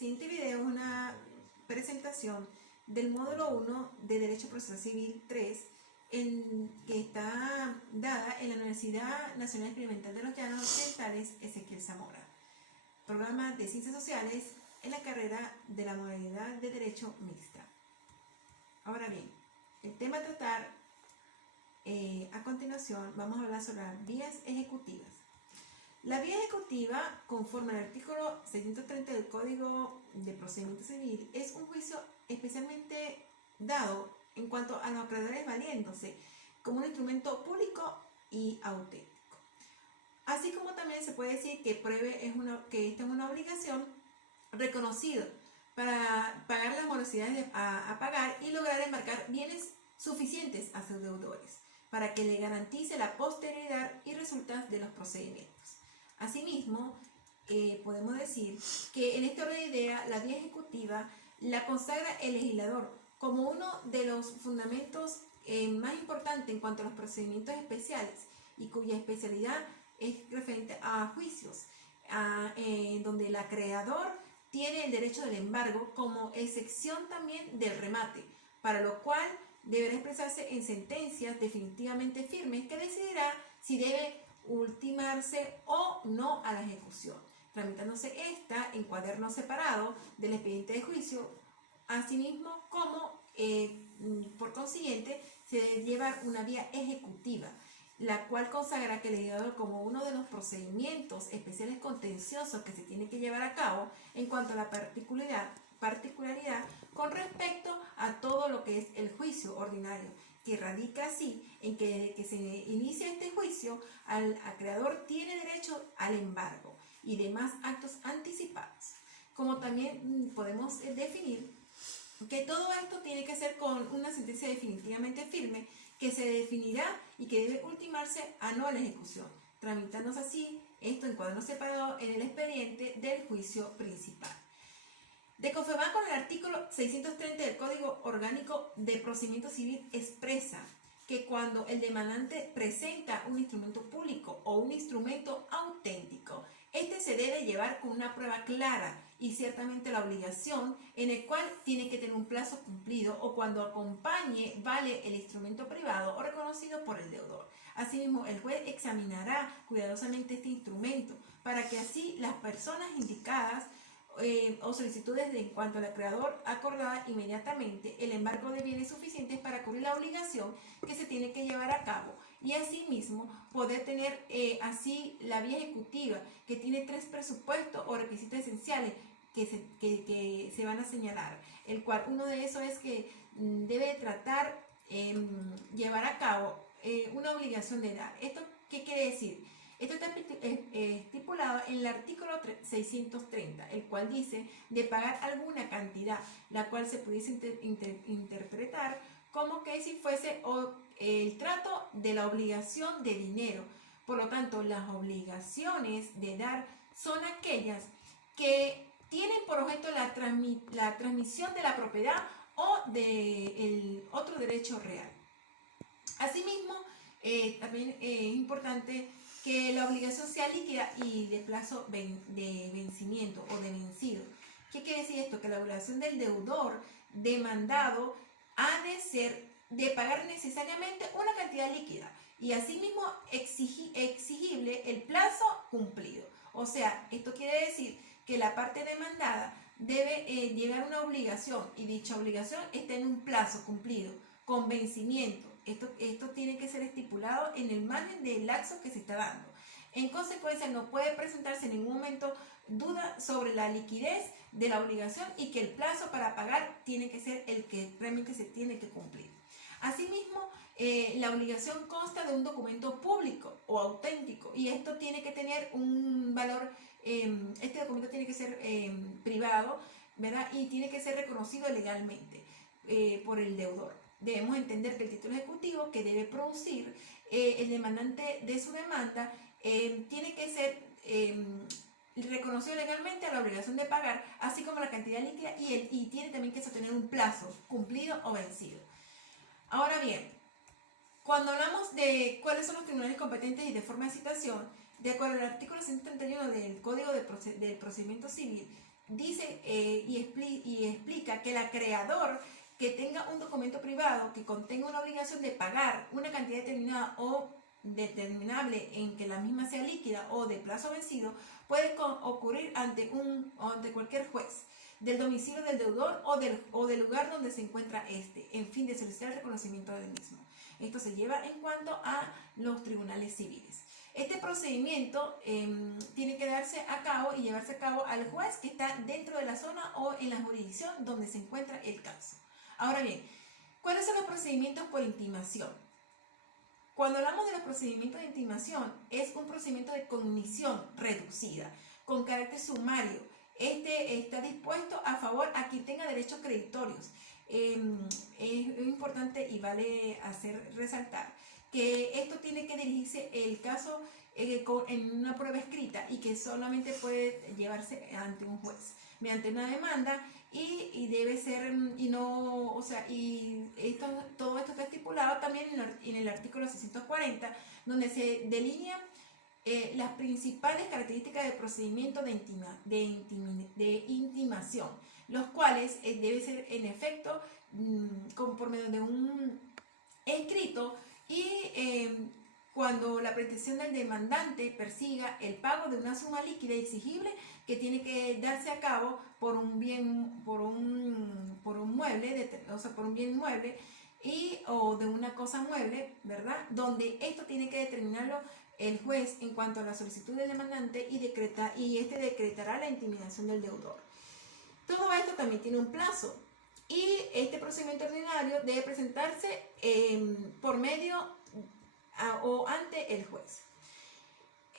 siguiente video es una presentación del módulo 1 de Derecho Procesal Civil 3, que está dada en la Universidad Nacional Experimental de los Llanos Occidentales Ezequiel Zamora. Programa de Ciencias Sociales en la carrera de la modalidad de Derecho Mixta. Ahora bien, el tema a tratar a continuación, vamos a hablar sobre las vías ejecutivas. La vía ejecutiva, conforme al artículo 630 del Código de Procedimiento Civil, es un juicio especialmente dado en cuanto a los acreedores valiéndose como un instrumento público y auténtico. Así como también se puede decir que que esta es una obligación reconocida para pagar las morosidades a pagar y lograr embarcar bienes suficientes a sus deudores para que le garantice la posterioridad y resultados de los procedimientos. Asimismo, podemos decir que en este orden de idea, la vía ejecutiva la consagra el legislador como uno de los fundamentos más importantes en cuanto a los procedimientos especiales y cuya especialidad es referente a juicios, donde el acreedor tiene el derecho del embargo como excepción también del remate, para lo cual deberá expresarse en sentencias definitivamente firmes que decidirá si debe ultimarse o no a la ejecución, tramitándose esta en cuaderno separado del expediente de juicio, asimismo como por consiguiente se debe llevar una vía ejecutiva, la cual consagra que el legislador como uno de los procedimientos especiales contenciosos que se tiene que llevar a cabo en cuanto a la particularidad con respecto a todo lo que es el juicio ordinario, que radica así en que desde que se inicia este juicio, el acreedor tiene derecho al embargo y demás actos anticipados. Como también podemos definir que todo esto tiene que ser con una sentencia definitivamente firme que se definirá y que debe ultimarse a no a la ejecución, tramitándose así esto en cuaderno separado en el expediente del juicio principal. De conformidad con el artículo 630 del Código Orgánico de Procedimiento Civil expresa que cuando el demandante presenta un instrumento público o un instrumento auténtico, este se debe llevar con una prueba clara y ciertamente la obligación en el cual tiene que tener un plazo cumplido o cuando acompañe vale el instrumento privado o reconocido por el deudor. Asimismo, el juez examinará cuidadosamente este instrumento para que así las personas indicadas o solicitudes en cuanto al acreedor acordada inmediatamente el embargo de bienes suficientes para cubrir la obligación que se tiene que llevar a cabo y asimismo poder tener así la vía ejecutiva que tiene 3 presupuestos o requisitos esenciales que se van a señalar, el cual uno de esos es que debe tratar llevar a cabo una obligación de dar. ¿Esto qué quiere decir? Esto está estipulado en el artículo 630, el cual dice de pagar alguna cantidad, la cual se pudiese interpretar como que si fuese el trato de la obligación de dinero. Por lo tanto, las obligaciones de dar son aquellas que tienen por objeto la transmisión de la propiedad o del otro derecho real. Asimismo, también es importante que la obligación sea líquida y de plazo de vencimiento o de vencido. ¿Qué quiere decir esto? Que la obligación del deudor demandado ha de ser de pagar necesariamente una cantidad líquida y asimismo exigible el plazo cumplido. O sea, esto quiere decir que la parte demandada debe llegar a una obligación y dicha obligación está en un plazo cumplido con vencimiento. Esto tiene que ser estipulado en el margen del lapso que se está dando. En consecuencia, no puede presentarse en ningún momento duda sobre la liquidez de la obligación y que el plazo para pagar tiene que ser el que realmente se tiene que cumplir. Asimismo, la obligación consta de un documento público o auténtico y esto tiene que tener un valor, este documento tiene que ser privado, ¿verdad? Y tiene que ser reconocido legalmente por el deudor. Debemos entender que el título ejecutivo que debe producir el demandante de su demanda tiene que ser reconocido legalmente a la obligación de pagar, así como la cantidad líquida y tiene también que sostener un plazo cumplido o vencido. Ahora bien, cuando hablamos de cuáles son los tribunales competentes y de forma de citación, de acuerdo al artículo 131 del Código del Procedimiento Civil, dice y explica que el acreedor que tenga un documento privado que contenga una obligación de pagar una cantidad determinada o determinable en que la misma sea líquida o de plazo vencido puede ocurrir ante cualquier juez del domicilio del deudor o del lugar donde se encuentra este, en fin de solicitar el reconocimiento del mismo. Esto se lleva en cuanto a los tribunales civiles. Este procedimiento tiene que darse a cabo y llevarse a cabo al juez que está dentro de la zona o en la jurisdicción donde se encuentra el caso. Ahora bien, ¿cuáles son los procedimientos por intimación? Cuando hablamos de los procedimientos de intimación, es un procedimiento de cognición reducida, con carácter sumario. Este está dispuesto a favor a quien tenga derechos creditorios. Es importante y vale resaltar que esto tiene que dirigirse el caso en una prueba escrita y que solamente puede llevarse ante un juez mediante una demanda y debe ser todo esto está estipulado también en el artículo 640, donde se delinean las principales características del procedimiento de intimación, los cuales debe ser en efecto por medio de un escrito y cuando la pretensión del demandante persiga el pago de una suma líquida exigible que tiene que darse a cabo por un bien mueble o de una cosa mueble, ¿verdad? Donde esto tiene que determinarlo el juez en cuanto a la solicitud del demandante y este decretará la intimidación del deudor. Todo esto también tiene un plazo y este procedimiento ordinario debe presentarse por medio o ante el juez.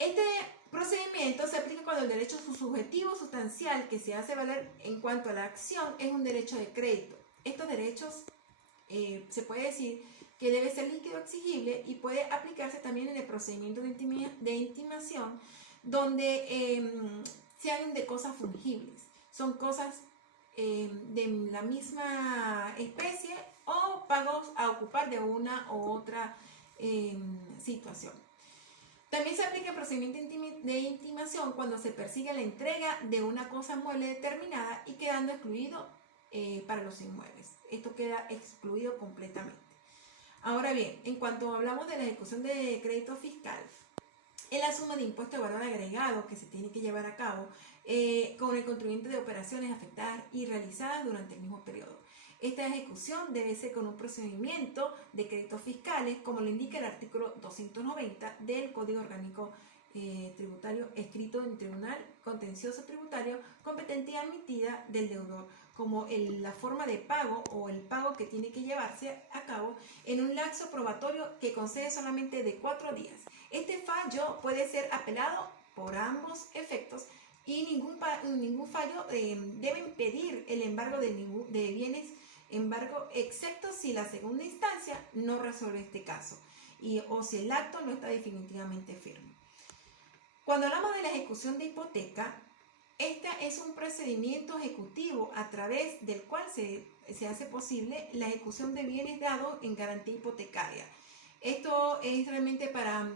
Este procedimiento se aplica cuando el derecho subjetivo sustancial que se hace valer en cuanto a la acción es un derecho de crédito. Estos derechos se puede decir que debe ser líquido exigible y puede aplicarse también en el procedimiento de intimación donde sean de cosas fungibles. Son cosas de la misma especie o pagos a ocupar de una u otra situación. También se aplica el procedimiento de intimación cuando se persigue la entrega de una cosa mueble determinada y quedando excluido para los inmuebles. Esto queda excluido completamente. Ahora bien, en cuanto hablamos de la ejecución de crédito fiscal, es la suma de impuesto de valor agregado que se tiene que llevar a cabo con el contribuyente de operaciones afectadas y realizadas durante el mismo periodo. Esta ejecución debe ser con un procedimiento de créditos fiscales, como lo indica el artículo 290 del Código Orgánico Tributario, escrito en Tribunal Contencioso Tributario, competente y admitida del deudor, como la forma de pago o el pago que tiene que llevarse a cabo en un lapso probatorio que concede solamente de 4 días. Este fallo puede ser apelado por ambos efectos y ningún fallo debe impedir el embargo de bienes, excepto si la segunda instancia no resuelve este caso o si el acto no está definitivamente firme. Cuando hablamos de la ejecución de hipoteca, esta es un procedimiento ejecutivo a través del cual se hace posible la ejecución de bienes dados en garantía hipotecaria. Esto es realmente para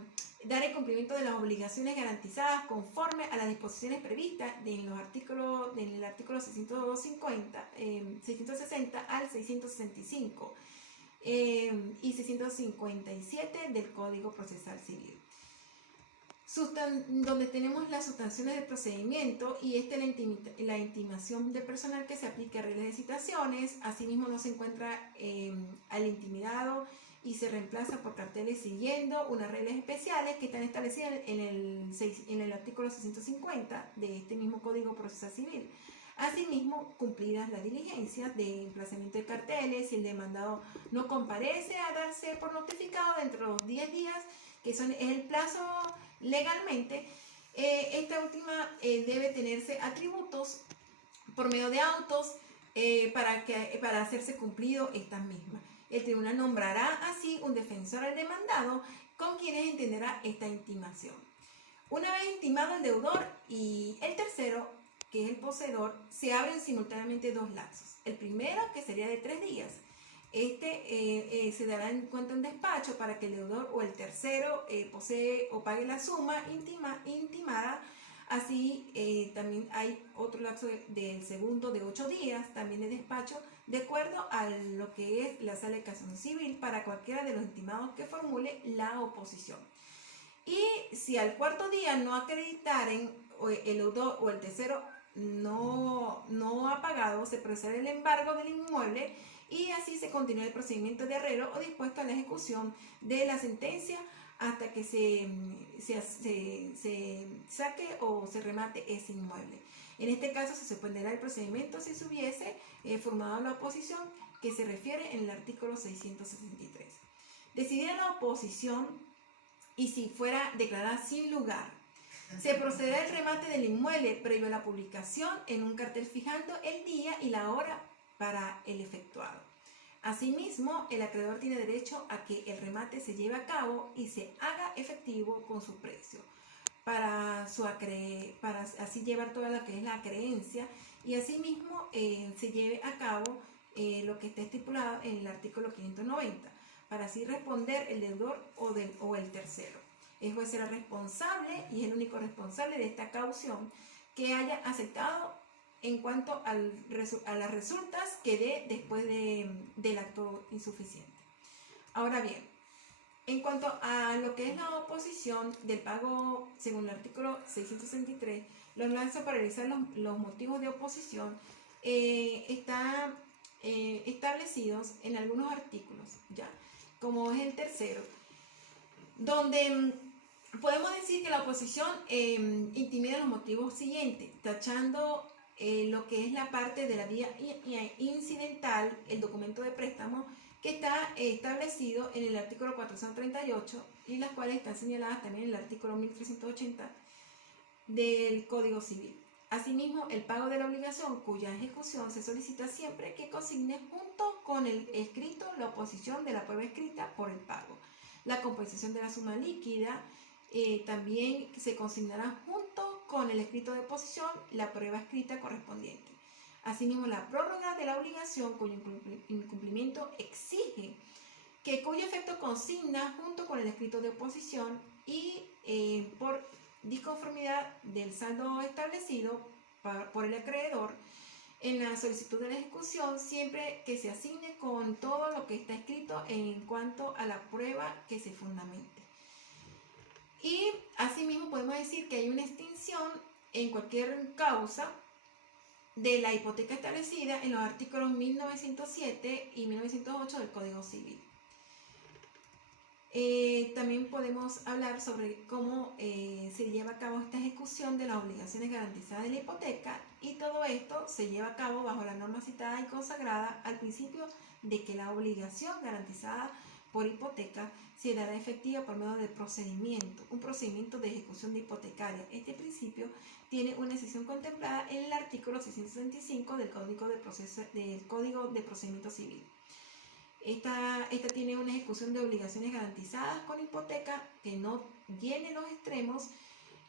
dar el cumplimiento de las obligaciones garantizadas conforme a las disposiciones previstas en el artículo 660 al 665 y 657 del Código Procesal Civil. Donde tenemos las sustanciones del procedimiento y la intimación del personal que se aplica a reglas de citaciones. Asimismo no se encuentra al intimidado y se reemplaza por carteles siguiendo unas reglas especiales que están establecidas en el artículo 650 de este mismo Código Procesal Civil. Asimismo, cumplidas las diligencias de emplazamiento de carteles, si el demandado no comparece a darse por notificado dentro de los 10 días, que es el plazo legalmente, esta última debe tenerse atributos por medio de autos para hacerse cumplido estas mismas. El tribunal nombrará así un defensor al demandado con quienes entenderá esta intimación. Una vez intimado el deudor y el tercero, que es el poseedor, se abren simultáneamente dos lapsos. El primero, que sería de 3 días. Se dará en cuenta un despacho para que el deudor o el tercero posee o pague la suma intimada Así, también hay otro lapso del segundo de 8 días, también de despacho, de acuerdo a lo que es la sala de casación civil para cualquiera de los intimados que formule la oposición. Y si al cuarto día no acreditaren o el deudor o el tercero no ha pagado, se procede al embargo del inmueble y así se continúa el procedimiento de arreglo o dispuesto a la ejecución de la sentencia hasta que se saque o se remate ese inmueble. En este caso se suspenderá el procedimiento si se hubiese formado la oposición que se refiere en el artículo 663. Decidida la oposición y si fuera declarada sin lugar, se procederá al remate del inmueble previo a la publicación en un cartel fijando el día y la hora para el efectuado. Asimismo, el acreedor tiene derecho a que el remate se lleve a cabo y se haga efectivo con su precio para así llevar toda lo que es la creencia y asimismo se lleve a cabo lo que está estipulado en el artículo 590 para así responder el deudor o el tercero. El juez será responsable y es el único responsable de esta caución que haya aceptado en cuanto a las resultas que dé después del acto insuficiente. Ahora bien, en cuanto a lo que es la oposición del pago según el artículo 663, los enlaces para realizar los motivos de oposición están establecidos en algunos artículos, ¿ya? Como es el tercero, donde podemos decir que la oposición intimida los motivos siguientes, tachando lo que es la parte de la vía incidental, el documento de préstamo, que está establecido en el artículo 438 y las cuales están señaladas también en el artículo 1380 del Código Civil. Asimismo, el pago de la obligación cuya ejecución se solicita siempre que consigne junto con el escrito la oposición de la prueba escrita por el pago. La compensación de la suma líquida también se consignará junto con el escrito de oposición la prueba escrita correspondiente. Asimismo, la prórroga de la obligación cuyo incumplimiento exige que cuyo efecto consigna junto con el escrito de oposición y por disconformidad del saldo establecido por el acreedor en la solicitud de la ejecución, siempre que se asigne con todo lo que está escrito en cuanto a la prueba que se fundamente. Y asimismo podemos decir que hay una extinción en cualquier causa de la hipoteca establecida en los artículos 1907 y 1908 del Código Civil. También podemos hablar sobre cómo se lleva a cabo esta ejecución de las obligaciones garantizadas de la hipoteca, y todo esto se lleva a cabo bajo la norma citada y consagrada al principio de que la obligación garantizada por hipoteca se dará efectiva por medio de un procedimiento de ejecución de hipotecaria. Este principio tiene una excepción contemplada en el artículo 665 del Código de Procedimiento Civil. Esta tiene una ejecución de obligaciones garantizadas con hipoteca que no llene los extremos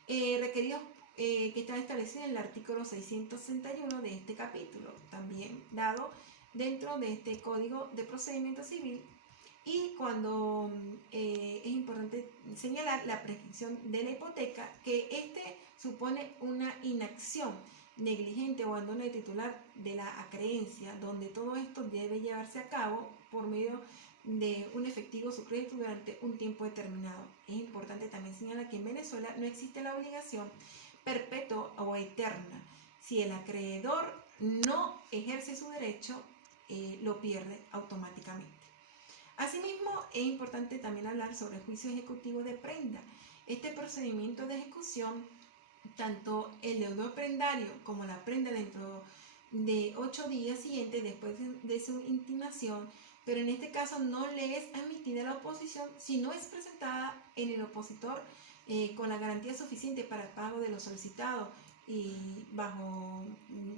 requeridos que están establecidos en el artículo 661 de este capítulo, también dado dentro de este Código de Procedimiento Civil. Y cuando es importante señalar la prescripción de la hipoteca, que supone una inacción negligente o abandono de titular de la acreencia, donde todo esto debe llevarse a cabo por medio de un efectivo su crédito durante un tiempo determinado. Es importante también señalar que en Venezuela no existe la obligación perpetua o eterna. Si el acreedor no ejerce su derecho, lo pierde automáticamente. Asimismo, es importante también hablar sobre el juicio ejecutivo de prenda. Este procedimiento de ejecución, tanto el deudor prendario como la prenda dentro de 8 días siguientes después de su intimación, pero en este caso no le es admitida la oposición si no es presentada en el opositor con la garantía suficiente para el pago de lo solicitado y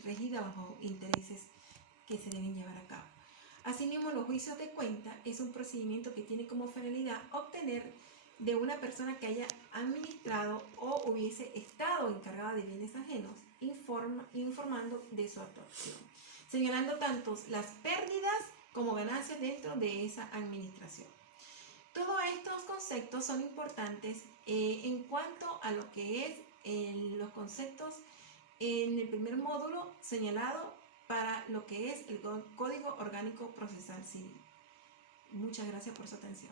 regida bajo intereses que se deben llevar a cabo. Asimismo, los juicios de cuenta es un procedimiento que tiene como finalidad obtener de una persona que haya administrado o hubiese estado encargada de bienes ajenos, informando de su actuación, señalando tanto las pérdidas como ganancias dentro de esa administración. Todos estos conceptos son importantes en cuanto a lo que es los conceptos en el primer módulo señalado para lo que es el Código Orgánico Procesal Civil. Muchas gracias por su atención.